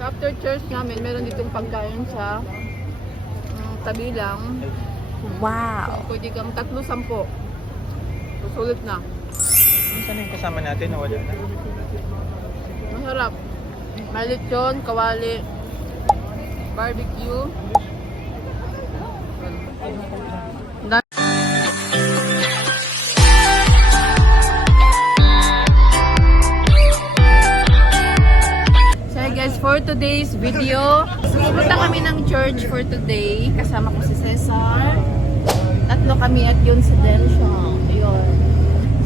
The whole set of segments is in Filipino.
So after church namin, meron ditong pagkain sa um, tabi lang. Wow. Pwede kang tatlo sampo. So, sulit na. Saan yung kasama natin na wala na? Masarap. May lechon, kawali, barbecue. Guys, for today's video, pupunta kami ng church for today. Kasama ko si Cesar. Tatlo kami at yun si. Ayun.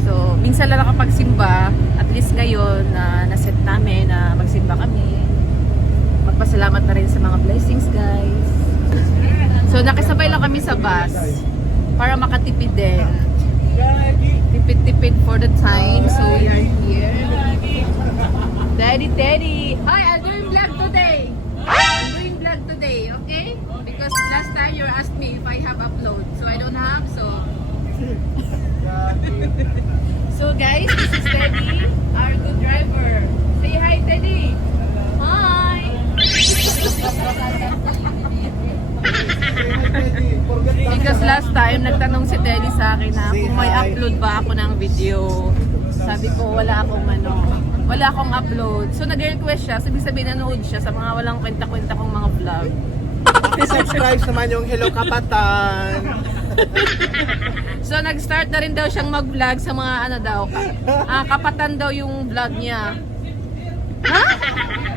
So, minsan lang nakapagsimba. At least ngayon na naset namin na magsimba kami. Magpasalamat na rin sa mga blessings, guys. So, nakisabay lang kami sa bus para makatipid din. Tipid-tipid for the time. So, we are here. Daddy, Daddy! Hi, I'm doing vlog today! I'm doing vlog today, okay? Because last time you asked me if I have upload. So, I don't have, so... So guys, this is Teddy, our good driver. Say hi, Teddy. Hi. Because last time, nagtanong si Teddy sa akin na kung may upload ba ako ng video. Sabi ko, wala akong ano, wala akong upload. So nag-request siya, sabi sabihin nanood siya sa mga walang kwenta-kwenta kong mga vlog. Subscribe naman yung Hello Kapatan. So nag-start na rin daw siyang mag-vlog sa mga ano daw, ah, kapatan daw yung vlog niya. Ha?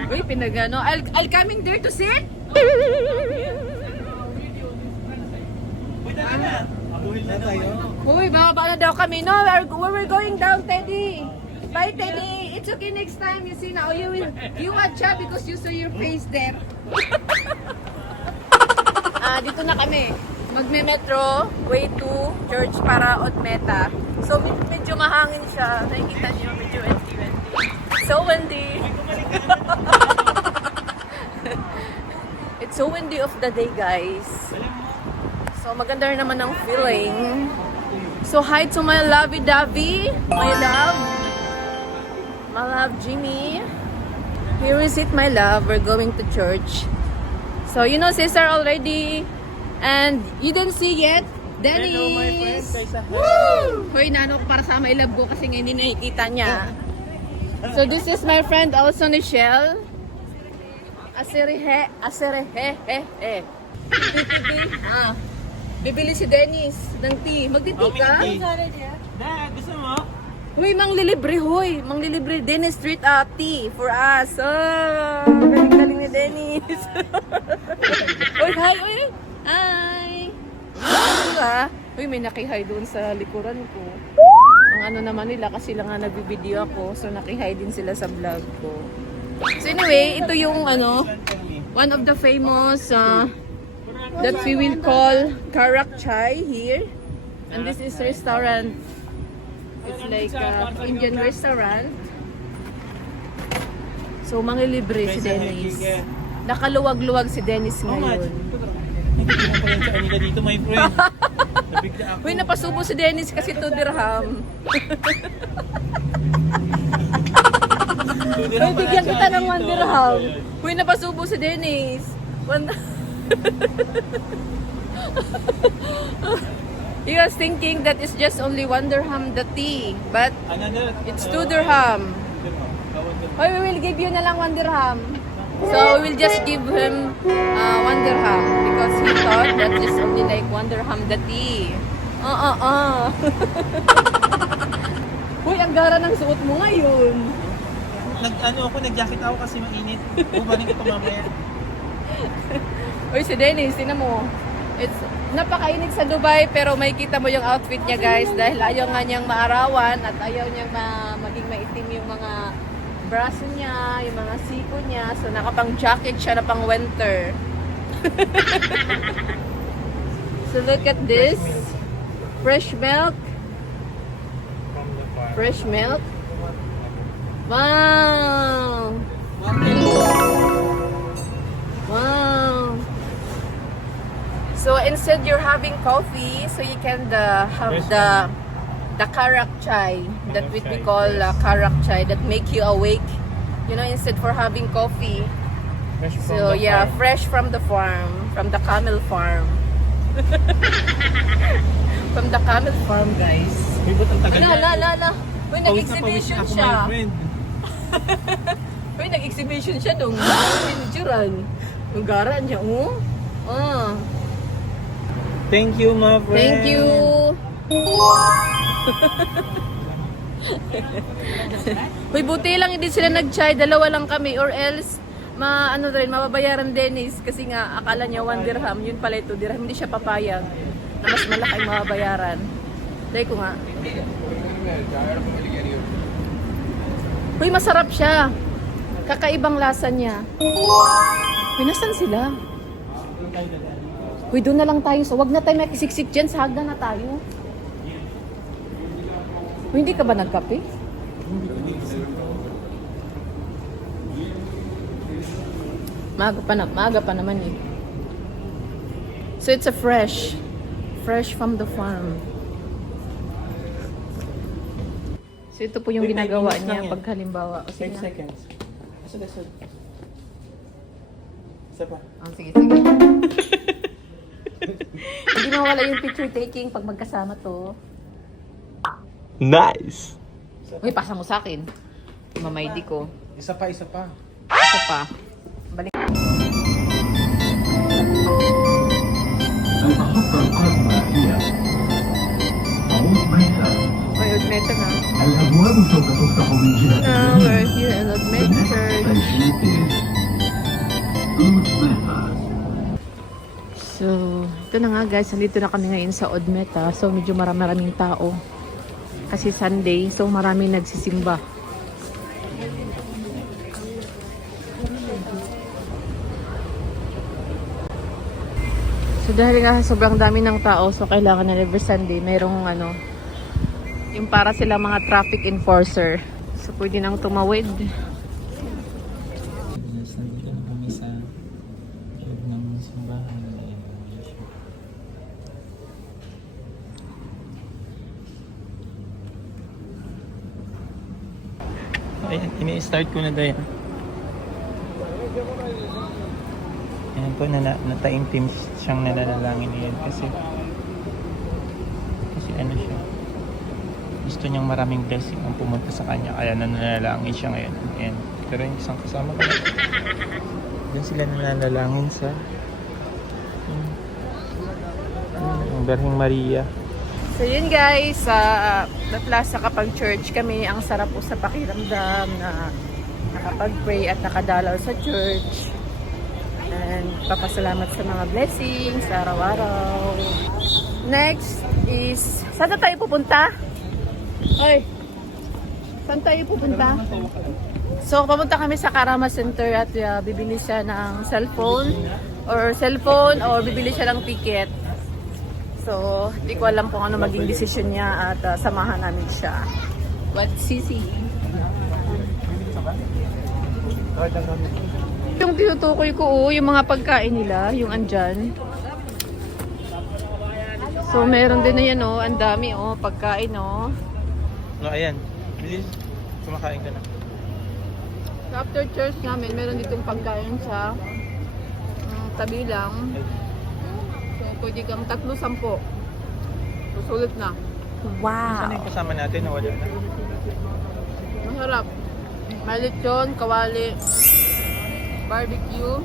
Uy, pinagano. I'll, I'll coming there to sit? Uy, bababa na daw kami. No, we're, we're going down, Teddy. Bye, Teddy. It's okay next time. You see now, you will, you watch out because you saw your face there. Ah, dito na kami. Magme-metro, way to church para Otmeta. So, med- medyo mahangin siya. Nakikita niyo, medyo windy-windy. So windy. It's so windy of the day, guys. So, maganda rin naman ang feeling. So, hi to my lovey-dovey. My love. My love, Jimmy. Here is it, my love. We're going to church. So, you know Cesar already. And you didn't see yet? Dennis! Hello my friend. Kaysa Hoy, nano ko para sa my love ko kasi nga hindi nakikita niya. So, this is my friend also, Nichelle. Asirehe, asirehe, he, he. Ah. Bibili si Dennis ng tea. Magti-tea ka? Dad, gusto mo? Huy, manglilibre, huy. Manglilibre Dennis Street uh, tea for us. Oh, galing-galing ni Dennis. Uy, hi, uy. Hi. Diba? Uy, may nakihay doon sa likuran ko. Ang ano naman nila, kasi lang nga nagbibideo ako, so nakihay din sila sa vlog ko. So anyway, ito yung ano, one of the famous uh, that we will call Karak Chai here. And this is restaurant It's like uh, Indian restaurant. So, manglilibre si Dennis. Nakaluwag-luwag si Dennis ngayon. Hindi kanila dito, my friend. Uy, napasubo si Dennis kasi 2 dirham. Uy, bigyan kita ng 1 dito. dirham. Uy, napasubo si Dennis. One... He was thinking that it's just only 1 dirham the tea. But Another, it's uh, 2 dirham. Hoy, we will give you na lang 1 dirham. So, we will just give him uh, 1 dirham because he thought that is only like 1 dirham the tea. Uh, uh, uh. Uy, ang gara ng suot mo ngayon. Nag, ano ako, nag-jacket ako kasi mainit. Ubanin ko mamaya. Uy, si Dennis, tinan mo. It's napakainit sa Dubai pero may kita mo yung outfit niya guys dahil ayaw nga niyang maarawan at ayaw niyang ma maging maitim yung mga braso niya, yung mga siko niya. So nakapang jacket siya na pang winter. so look at this. Fresh milk. Fresh milk. Wow! Wow! So instead you're having coffee, so you can uh, have Yes, the the karak chai that we, we call uh, karak chai that make you awake. You know, instead for having coffee, Fresh So yeah, farm. fresh from the farm, from the camel farm. from the camel farm, guys. Uy, ba't ang tagal Ala, ala. Uy, nag-exhibition siya. Uy, nag-exhibition siya nung pinicturan. Yung garan niya, oh. Ah, Thank you, my friend. thank you. Uy, buti lang hindi sila nag-chai. Dalawa lang kami or else ma ano rin mababayaran Dennis kasi nga akala niya 1 dirham yun pala 2 dirham hindi siya papayag na mas malaki mababayaran dahil ko nga Uy, masarap siya. Kakaibang lasa niya. Uy, nasan sila? Uy, doon na lang tayo. So, wag na tayo makisiksik dyan. Sa hagdan na tayo. Uy, hindi ka ba nagkape? Maaga pa, na, maaga pa naman eh. So, it's a fresh. Fresh from the farm. So, ito po yung five ginagawa niya pag halimbawa. O, 5 sige na. seconds. Asad, asad. Isa pa. Oh, sige, sige. mawala yung picture taking pag magkasama to. Nice! Uy, pasa mo sa akin. Mamaydi ko. Isa pa, isa pa. Isa pa. Balik. Ang ahap ng Agma Hiya. Paus Mesa. Ay, Odmeta na. Alabuan ah, we're here at The next station. So, ito na nga guys. Nandito na kami ngayon sa Odmeta. So, medyo marami-maraming tao. Kasi Sunday. So, maraming nagsisimba. So, dahil nga sobrang dami ng tao, so kailangan na every Sunday, mayroong ano, yung para sila mga traffic enforcer. So, pwede nang tumawid. Yes, nandito na kami sa loob ng simbahan. Ayan, ini-start ko na yan. Ayan po, na, nataimtim siyang nalalangin niyan kasi kasi ano siya gusto niyang maraming blessing ang pumunta sa kanya kaya nananalangin siya ngayon Ayan. pero yung isang kasama ko Diyan sila nananalangin sa hmm, ang Berhing Maria So yun guys, sa uh, Plaza kapag church kami, ang sarap po sa pakiramdam na nakapag-pray at nakadalaw sa church. And papasalamat sa mga blessings sa araw-araw. Next is, saan tayo pupunta? Hoy, saan tayo pupunta? So, papunta kami sa Karama Center at uh, bibili siya ng cellphone or cellphone or bibili siya ng ticket. So, hindi ko alam kung ano maging desisyon niya at uh, samahan namin siya. What, Sisi? Yung tinutukoy ko, oh, yung mga pagkain nila, yung andyan. So, meron din na yan, oh. Ang dami, oh. Pagkain, oh. no ayan bilis kumakain ka na So, after church namin, meron ditong pagkain sa mm, tabi lang. Pwede kang tatlo, sampo. Susulit na. saan yung kasama natin na wala na Masarap. May lechon, kawali, barbecue.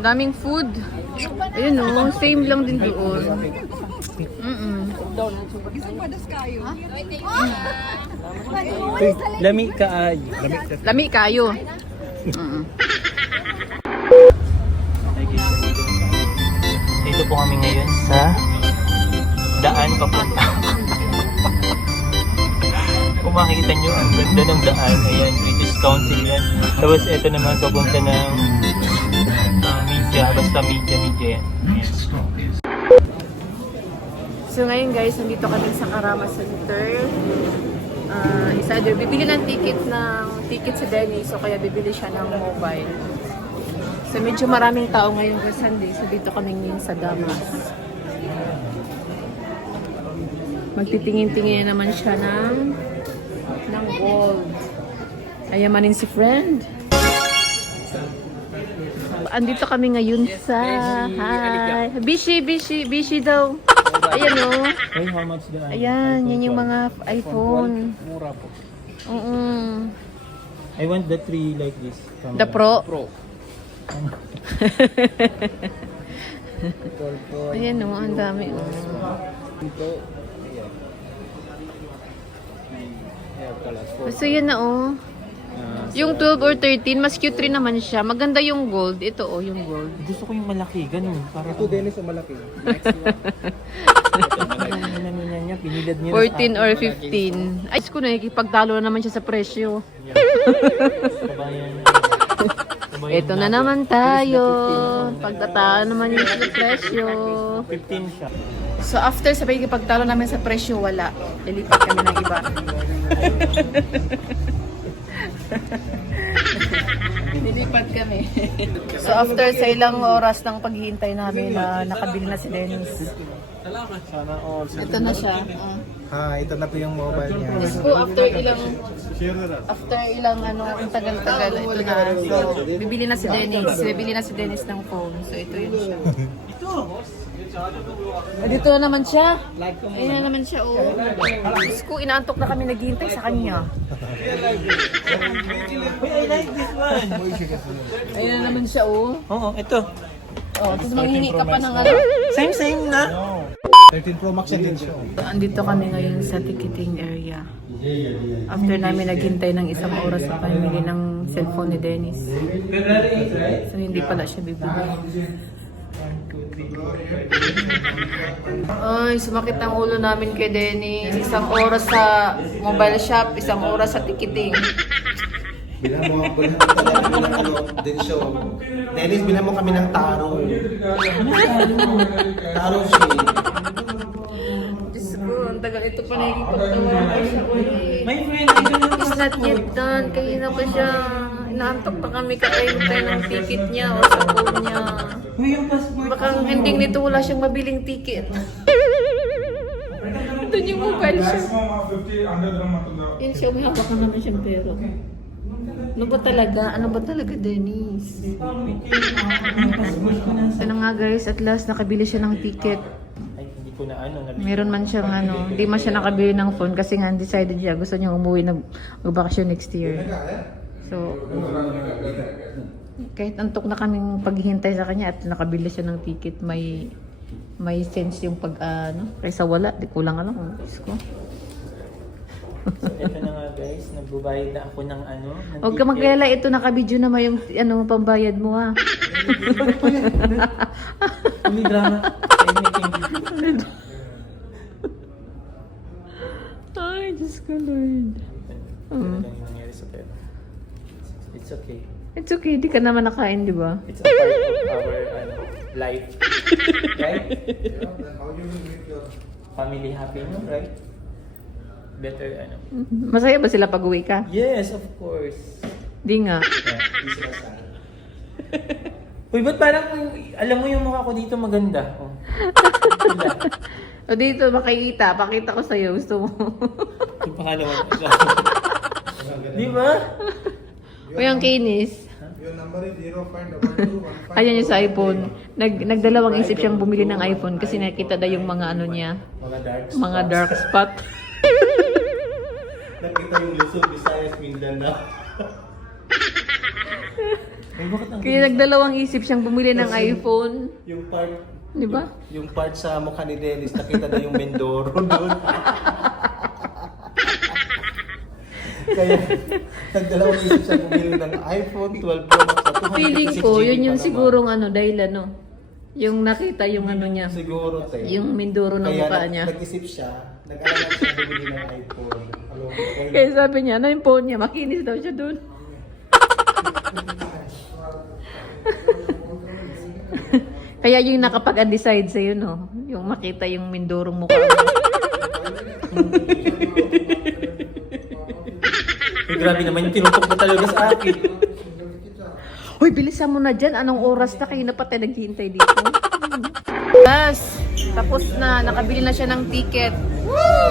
Ang daming food. Ayun o, same lang din doon. Mm-mm. lami ka ay lami ka Lami kayo. Mm-mm. Dito makikita nyo, ang ganda ng daan. Ayan, British Council yan. Tapos ito naman papunta ng uh, media. Basta media, media yan. So ngayon guys, nandito kami sa Karama Center. Uh, is either bibili ng ticket ng ticket sa Dennis o kaya bibili siya ng mobile. So medyo maraming tao ngayon for Sunday. So dito kami ngayon sa Damas. Magtitingin-tingin naman siya ng gold. Ayamanin si friend. Andito kami ngayon sa... Hi! Bishi, bishi, bishi daw. Ayan o. Hey, how much the Ayan, yun yung mga iPhone. Mura po. Oo. I want the three like this. The Pro. Pro. Ayan o, ang dami o. Ito. Gusto yun na o. Yung 12 or 13, mas cute rin naman siya. Maganda yung gold. Ito o, yung gold. Gusto ko yung malaki, ganun. Para ito din sa malaki. Ano niya niya, pinilad niya. 14 or 15. Ay, ko nakikipagtalo na naman siya sa presyo. Ito na naman tayo. Pagtatalo naman yun sa presyo. 15 siya. So after sa pagkipagtalo namin sa presyo, wala. Lilipat kami ng iba. Lilipat kami. so after sa ilang oras ng paghihintay namin na nakabili na si Dennis. Sana all. Ito na siya. ah. Ha, ito na po yung mobile niya. Diyos ko, after ilang after ilang ano, ang tagal-tagal, ito na. So, bibili na si Dennis. Bibili na si Dennis ng phone. So, ito yun siya. Ah, dito na naman siya. Ayun na naman siya, oh. Diyos ko, inaantok na kami naghihintay sa kanya. I like this one. Ayun na naman siya, oh. Oo, ito. Oh, tapos manghingi ka pa ng ano. Same, same na. 13 Pro Max yan din siya. Andito kami ngayon sa ticketing area. After namin naghintay ng isang oras sa pamili ng cellphone ni Dennis. So hindi pala siya bibili. Ay, sumakit ang ulo namin kay Dennis. Isang oras sa mobile shop, isang oras sa ticketing. Bilang mo, bilang mo talaga ng din siya. Dennis, bilang mo kami ng taro. Taro siya. Diyos ko, ang tagal ito pa nakikipagtawanan siya ulit. My friend. It's not yet done. Kaya na pa siya. Inaantok pa kami kakain tayo ng ticket niya o sa phone niya. Baka ang ending nito wala siyang mabiling ticket. Ito yung mobile siya. Yun siya, may hawak na naman siyang pera. Ano ba talaga? Ano ba talaga, Dennis? Ito na nga guys, at last nakabili siya ng ticket. Ay, hindi ko na ano. nabili. Meron man siyang ano, hindi man siya nakabili ng phone kasi nga undecided siya. Gusto niya umuwi ng magbakasyon next year. So, kahit antok na kaming paghihintay sa kanya at nakabili siya ng ticket, may may sense yung pag ah, ano, kaysa wala, di kulang ano, oh, Diyos ko. So, ito na nga guys, nagbabayad na ako ng ano. ng Huwag ka maglala, ito nakabidyo na may yung ano, pambayad mo ha. Hindi drama. Ay, Diyos ko Lord. Ano lang yung nangyari sa pera. It's okay. It's okay, di ka naman nakain, di ba? It's a part of our ano, life. right? Family happy, no? Right? Better, ano. Masaya ba sila pag uwi ka? Yes, of course. Di nga. Yeah, di sila sana. Uy, ba't parang, alam mo yung mukha ko dito maganda? Oh. Wala. O dito, makikita. Pakita ko sa'yo. Gusto mo? Yung pangalawa. Di ba? O yung kinis. Yung number is 052215. Ayan yung sa iPhone. Nag, nagdalawang isip siyang bumili ng iPhone kasi nakita daw yung mga ano niya. Mga dark Mga dark spot. Nakita yung Luzon, Visayas, Mindanao. Kaya nagdalawang isip siyang bumili ng iPhone. Yung part, Di ba? yung part sa mukha ni Dennis, nakita na yung Mindoro doon. Kaya, nagdalawang isip siya bumili ng iPhone 12 Pro Max sa 256 Feeling ko, yun yung sigurong ano, dahilan, no? Yung nakita yung ano niya. Siguro, te. Yung Mindoro ng Kaya mukha niya. nag-isip siya, nag-alala siya bumili ng iPhone. Hello, okay. Kaya sabi niya, ano yung phone niya? Makinis daw siya dun. Kaya yung nakapag-decide sa'yo, no? Yung makita yung Mindorong mukha. Uy, grabe naman yung tinutok mo talaga sa akin. Hoy, bilisan mo na dyan. Anong oras na kayo na pati naghihintay dito? Yes! Tapos na. Nakabili na siya ng ticket.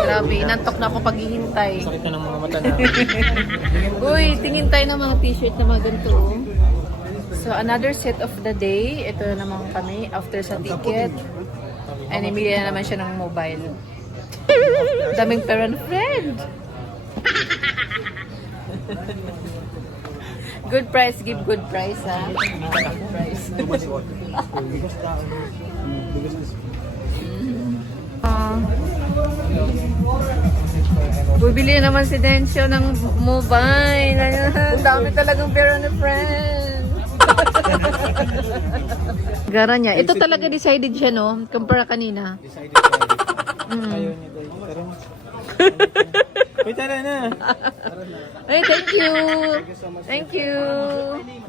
Grabe, inantok na ako paghihintay. Sakit na ng mga mata na. Uy, tingin tayo ng mga t-shirt na mga ganito. oh. So, another set of the day. Ito na naman kami after sa ticket. And imili na naman siya ng mobile. Daming pera na friend. good price, give good price ha. Good price. Ah. Bibili naman si Densyo ng mobile. Ang dami talagang pera ni friend. Gara niya. Ito talaga decided siya, no? Kumpara kanina. Decided ko. Ayaw niya guys. Na. Uy, tara na. Ay, thank you. Thank you.